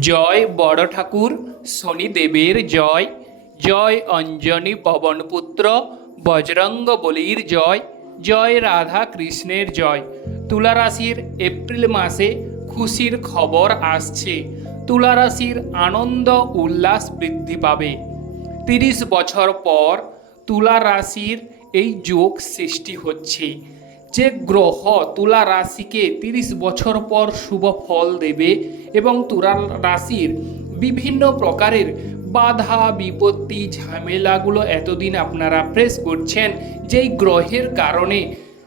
জয় বড় ঠাকুর, শনিদেবের জয়। জয় অঞ্জনী পবনপুত্র, বজরঙ্গ বলির জয়। জয় রাধা কৃষ্ণের জয়। তুলা রাশির এপ্রিল মাসে খুশির খবর আসছে। তুলা রাশির আনন্দ উল্লাস বৃদ্ধি পাবে। তিরিশ বছর পর তুলা রাশির এই যোগ সৃষ্টি হচ্ছে। যে গ্রহ তুলা রাশিকে তিরিশ বছর পর শুভ ফল দেবে এবং তুলা রাশির বিভিন্ন প্রকারের বাধা, বিপত্তি, ঝামেলাগুলো এতদিন আপনারা ফেস করছেন, যেই গ্রহের কারণে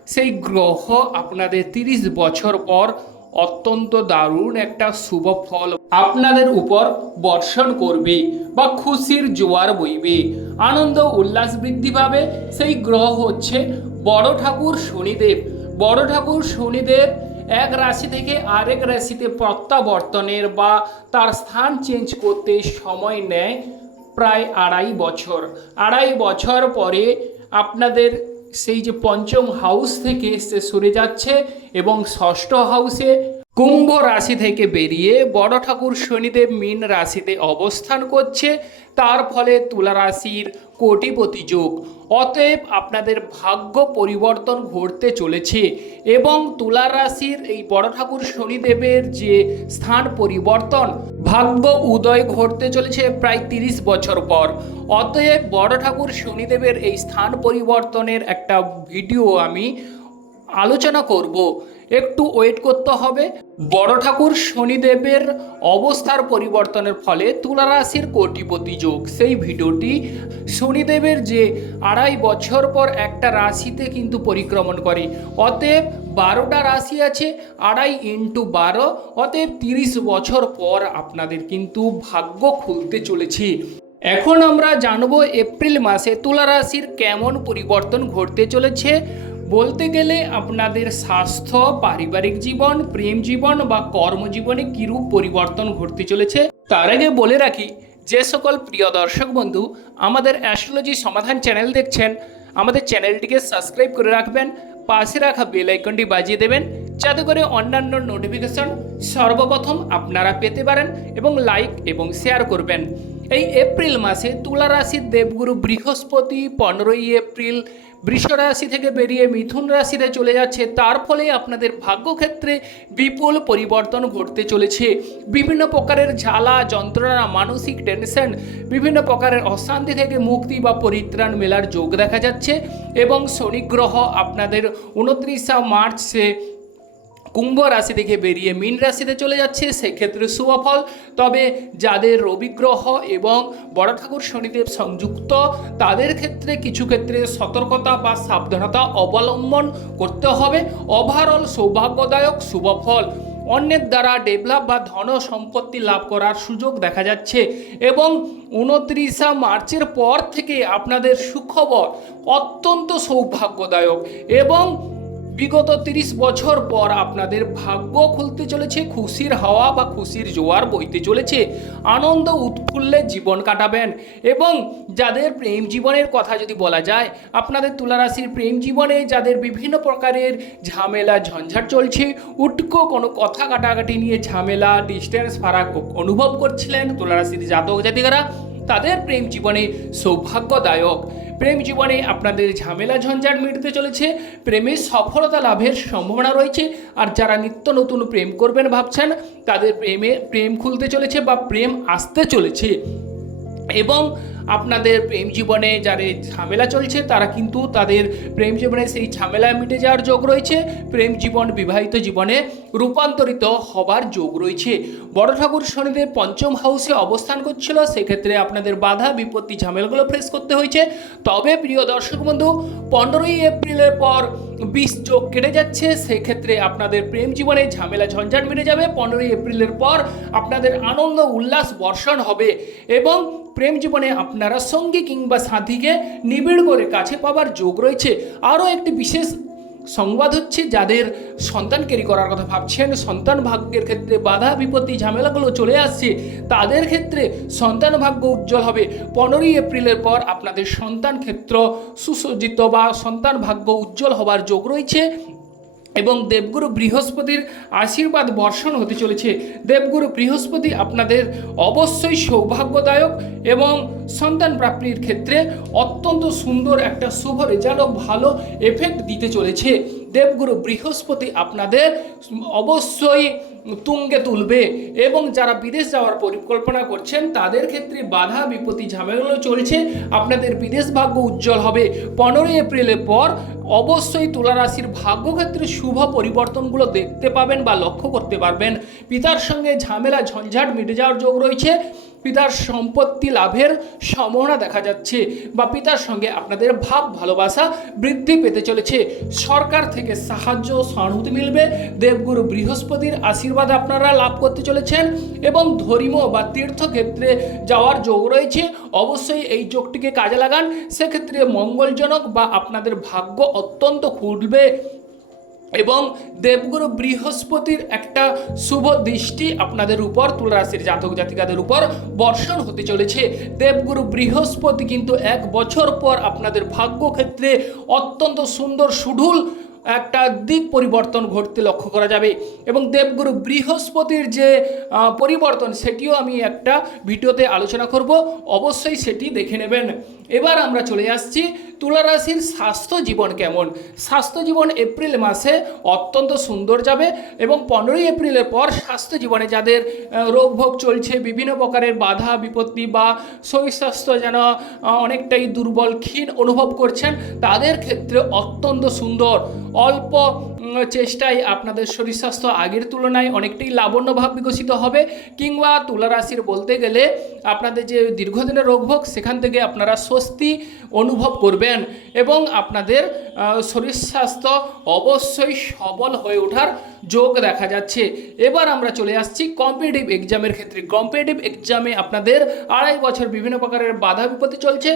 সেই গ্রহ আপনাদের তিরিশ বছর পর অত্যন্ত দারুণ একটা শুভ ফল আপনাদের উপর বর্ষণ করবে বা খুশির জোয়ার বইবে। আনন্দ, উল্লাস বৃদ্ধি পাবে। সেই গ্রহ হচ্ছে বড় ঠাকুর শনিদেব। বড় ঠাকুর শনিদেব এক রাশি থেকে আরেক রাশিতে প্রত্যাবর্তনের বা তার স্থান চেঞ্জ করতে সময় নেয় প্রায় আড়াই বছর। আড়াই বছর পরে আপনাদের সেই যে পঞ্চম হাউস থেকে সে সরে যাচ্ছে এবং ষষ্ঠ হাউসে কুম্ভ রাশি থেকে বেরিয়ে বড় ঠাকুর শনিদেব মীন রাশিতে অবস্থান করছে। তার ফলে তুলা রাশির কোটিপতি যোগ। অতএব আপনাদের ভাগ্য পরিবর্তন ঘটতে চলেছে এবং তুলা রাশির এই বড় ঠাকুর শনিদেবের যে স্থান পরিবর্তন, ভাগ্য উদয় ঘটতে চলেছে প্রায় তিরিশ বছর পর। অতএব বড় ঠাকুর শনিদেবের এই স্থান পরিবর্তনের একটা ভিডিও আমি আলোচনা করব। একটু ওয়েট করতে হবে। বড় ঠাকুর শনিদেবের অবস্থার পরিবর্তনের ফলে তুলা রাশির কোটিপতি যোগ। সেই ভিডিওটি শনিদেবের যে আড়াই বছর পর একটা রাশিতে কিন্তু পরিক্রমণ করে। অতএব বারোটা রাশি আছে, আড়াই ইন্টু বারো। অতএব তিরিশ বছর পর আপনাদের কিন্তু ভাগ্য খুলতে চলেছে। এখন আমরা জানব এপ্রিল মাসে তুলা রাশির কেমন পরিবর্তন ঘটতে চলেছে। বলতে গেলে আপনাদের স্বাস্থ্য, পারিবারিক জীবন, প্রেম জীবন বা কর্মজীবনে কীরূপ পরিবর্তন ঘটতে চলেছে, তার আগে বলে রাখি, যে সকল প্রিয় দর্শক বন্ধু, আমাদের অ্যাস্ট্রোলজি সমাধান চ্যানেল দেখছেন, আমাদের চ্যানেলটিকে সাবস্ক্রাইব করে রাখবেন, পাশে রাখা বেল আইকনটি বাজিয়ে দেবেন, যাতে করে অন্যান্য নোটিফিকেশন সর্বপ্রথম আপনারা পেতে পারেন এবং লাইক এবং শেয়ার করবেন। এই এপ্রিল মাসে তুলা রাশির দেবগুরু বৃহস্পতি, পনেরোই এপ্রিল বৃষ রাশি থেকে বেরিয়ে মিথুন রাশিতে চলে যাচ্ছে। তার ফলে আপনাদের ভাগ্যক্ষেত্রে বিপুল পরিবর্তন ঘটতে চলেছে। বিভিন্ন প্রকারের ঝালা যন্ত্রণা, মানসিক টেনশন বিভিন্ন প্রকারের অশান্তি থেকে মুক্তি বা পরিত্রাণ মেলার যোগ দেখা যাচ্ছে এবং শনিগ্রহ আপনাদের উনত্রিশা মার্চে কুম্ভ রাশি থেকে বেরিয়ে মীন রাশিতে চলে যাচ্ছে, সেক্ষেত্রে শুভফল তবে যাদের রবি গ্রহ এবং বড় ঠাকুর শনিদেব সংযুক্ত, তাদের ক্ষেত্রে কিছু ক্ষেত্রে সতর্কতা বা সাবধানতা অবলম্বন করতে হবে। ওভারঅল সৌভাগ্যদায়ক শুভফল অন্যের দ্বারা ডেভেলপ বা ধন সম্পত্তি লাভ করার সুযোগ দেখা যাচ্ছে এবং উনত্রিশা মার্চের পর থেকে আপনাদের সুখবর অত্যন্ত সৌভাগ্যদায়ক এবং বিগত তিরিশ বছর পর আপনাদের ভাগ্য খুলতে চলেছে, খুশির হাওয়া বা খুশির জোয়ার বইতে চলেছে, আনন্দ উৎফুল্লে জীবন কাটাবেন। এবং যাদের প্রেম জীবনের কথা যদি বলা যায়, আপনাদের তুলারাশির প্রেম জীবনে যাদের বিভিন্ন প্রকারের ঝামেলা, ঝঞ্ঝাট চলছে, উটকো কোনো কথা কাটাকাটি নিয়ে ঝামেলা ডিস্টেন্স ফারাক অনুভব করছিলেন তুলারাশির জাতক জাতিকারা, তাদের প্রেম জীবনে সৌভাগ্যদায়ক। প্রেম জীবনে আপনাদের ঝামেলা ঝঞ্ঝাট মিটতে চলেছে প্রেমের সফলতা লাভের সম্ভাবনা রয়েছে, আর যারা নিত্য নতুন প্রেম করবেন ভাবছেন, তাদের প্রেমে প্রেম খুলতে চলেছে বা প্রেম আসতে চলেছে। এবং আপনাদের প্রেম জীবনে যাদের ঝামেলা চলছে, তারা কিন্তু তাদের প্রেম জীবনে সেই ঝামেলা মিটে যাওয়ার যোগ রয়েছে। প্রেম জীবন, বিবাহিত জীবনে রূপান্তরিত হবার যোগ রয়েছে। বড় ঠাকুর শনিদেব পঞ্চম হাউসে অবস্থান করছিল, সেক্ষেত্রে আপনাদের বাধা, বিপত্তি, ঝামেলাগুলো ফেস করতে হয়েছে। তবে প্রিয় দর্শক বন্ধু, পনেরোই এপ্রিলের পর বিষ যোগ কেটে যাচ্ছে, সেক্ষেত্রে আপনাদের প্রেম জীবনে ঝামেলা ঝঞ্ঝাট মিটে যাবে। পনেরোই এপ্রিলের পর আপনাদের আনন্দ, উল্লাস, বর্ষণ হবে এবং প্রেম জীবনে আপনারা সঙ্গী কিংবা সাথীকে নিবিড় করে কাছে পাবার যোগ রয়েছে। আরও একটি বিশেষ সংবাদ হচ্ছে, যাদের সন্তান ক্যারি করার কথা ভাবছেন, সন্তান ভাগ্যের ক্ষেত্রে বাধা, বিপত্তি, ঝামেলাগুলো চলে আসছে। তাদের ক্ষেত্রে সন্তান ভাগ্য উজ্জ্বল হবে। পনেরোই এপ্রিলের পর আপনাদের সন্তান ক্ষেত্র সুসজ্জিত বা সন্তান ভাগ্য উজ্জ্বল হবার যোগ রয়েছে। এবং দেবগুরু বৃহস্পতির আশীর্বাদ বর্ষণ হতে চলেছে। দেবগুরু বৃহস্পতি আপনাদের অবশ্যই সৌভাগ্যদায়ক এবং সন্তান প্রাপ্তির ক্ষেত্রে অত্যন্ত সুন্দর একটা শুভ রেজাল্ট ভালো এফেক্ট দিতে চলেছে। দেবগুরু বৃহস্পতি আপনাদের অবশ্যই তুঙ্গে তুলবে এবং যারা বিদেশ যাওয়ার পরিকল্পনা করছেন, তাদের ক্ষেত্রে বাধা, বিপত্তি ঝামেলা চলছে। আপনাদের বিদেশ ভাগ্য উজ্জ্বল হবে। পনেরোই এপ্রিলের পর অবশ্যই তুলা রাশির ভাগ্যক্ষেত্রে শুভ পরিবর্তনগুলো দেখতে পাবেন বা লক্ষ্য করতে পারবেন। পিতার সঙ্গে ঝামেলা, ঝঞ্ঝাট মিটে যাওয়ার যোগ রয়েছে। পিতার সম্পত্তি লাভের সম্ভাবনা দেখা যাচ্ছে বা পিতার সঙ্গে আপনাদের ভাব ভালোবাসা বৃদ্ধি পেতে চলেছে। সরকার থেকে সাহায্য, সহানুভূতি মিলবে। দেবগুরু বৃহস্পতির আশীর্বাদ আপনারা লাভ করতে চলেছেন এবং ধর্মীয় বা তীর্থক্ষেত্রে যাওয়ার যোগ রয়েছে। অবশ্যই এই যোগটিকে কাজে লাগান। সেক্ষেত্রে মঙ্গলজনক বা আপনাদের ভাগ্য অত্যন্ত খুলবে এবং দেবগুরু বৃহস্পতির একটা শুভ দৃষ্টি আপনাদের উপর তুলা রাশির জাতক জাতিকাদের উপর বর্ষণ হতে চলেছে। দেবগুরু বৃহস্পতি কিন্তু এক বছর পর আপনাদের ভাগ্যক্ষেত্রে অত্যন্ত সুন্দর, সুঢুল একটা দিক পরিবর্তন ঘটতে লক্ষ্য করা যাবে এবং দেবগুরু বৃহস্পতির যে পরিবর্তন সেটিও আমি একটা ভিডিওতে আলোচনা করব। অবশ্যই সেটি দেখে নেবেন। এবার আমরা চলে আসছি তুলা রাশির স্বাস্থ্য জীবন কেমন? স্বাস্থ্য জীবন এপ্রিল মাসে অত্যন্ত সুন্দর যাবে এবং পনেরোই এপ্রিলের পর স্বাস্থ্য জীবনে যাদের আহ, রোগ ভোগ চলছে বিভিন্ন প্রকারের বাধা বিপত্তি বা শরীর স্বাস্থ্য যেন অনেকটাই দুর্বল ক্ষীণ অনুভব করছেন তাদের ক্ষেত্রে অত্যন্ত সুন্দর। অল্প চেষ্টায় আপনাদের শরীর স্বাস্থ্য আগের তুলনায় অনেকটাই লাবণ্যভাব বিকশিত হবে। কিংবা তুলা রাশির বলতে গেলে আপনাদের যে দীর্ঘদিনের রোগভোগ, সেখান থেকে আপনারা স্বস্তি অনুভব করবেন এবং আপনাদের শরীর স্বাস্থ্য অবশ্যই সবল হয়ে ওঠার যোগ দেখা যাচ্ছে। এবার আমরা চলে আসছি কম্পিটিটিভ এক্সামের ক্ষেত্রে। কম্পিটিটিভ এক্সামে আপনাদের আড়াই বছর বিভিন্ন প্রকারের বাধা বিপত্তি চলছে।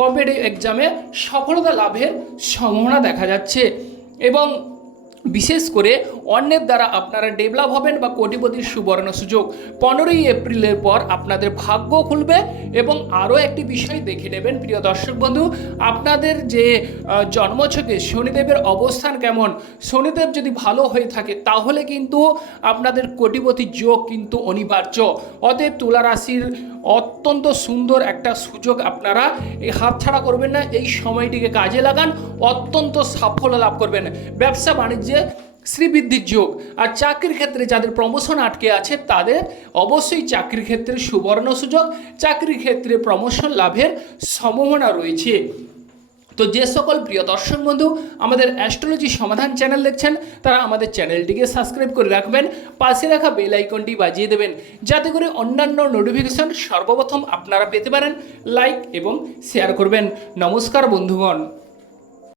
কম্পিটিটিভ এক্সামে সফলতা লাভের সম্ভাবনা দেখা যাচ্ছে। এবং বিশেষ করে অন্যের দ্বারা আপনারা ডেভেলপ হবেন বা কোটিপতির সুবর্ণ সুযোগ। পনেরোই এপ্রিলের পর আপনাদের ভাগ্য খুলবে এবং আরও একটি বিষয় দেখে নেবেন, প্রিয় দর্শক বন্ধু। আপনাদের যে জন্মছকে শনিদেবের অবস্থান কেমন, শনিদেব যদি ভালো হয়ে থাকে, তাহলে কিন্তু আপনাদের কোটিপতি যোগ কিন্তু অনিবার্য। অতএব তুলা রাশির অত্যন্ত সুন্দর একটা সুযোগ আপনারা এই হাতছাড়া করবেন না, এই সময়টিকে কাজে লাগান, অত্যন্ত সাফল্য লাভ করবেন। ব্যবসা বাণিজ্যে শ্রীবৃদ্ধির যোগ। আর চাকরির ক্ষেত্রে যাদের প্রমোশন আটকে আছে, তাদের অবশ্যই চাকরির ক্ষেত্রে সুবর্ণ সুযোগ, চাকরির ক্ষেত্রে প্রমোশন লাভের সম্ভাবনা রয়েছে। তো যে সকল প্রিয় দর্শক বন্ধু আমাদের অ্যাস্ট্রোলজি সমাধান চ্যানেল দেখছেন, তারা আমাদের চ্যানেলটিকে সাবস্ক্রাইব করে রাখবেন, পাশে রাখা বেল আইকনটি বাজিয়ে দেবেন, যাতে করে অন্যান্য নোটিফিকেশন সর্বপ্রথম আপনারা পেতে পারেন লাইক এবং শেয়ার করবেন। নমস্কার বন্ধুগণ।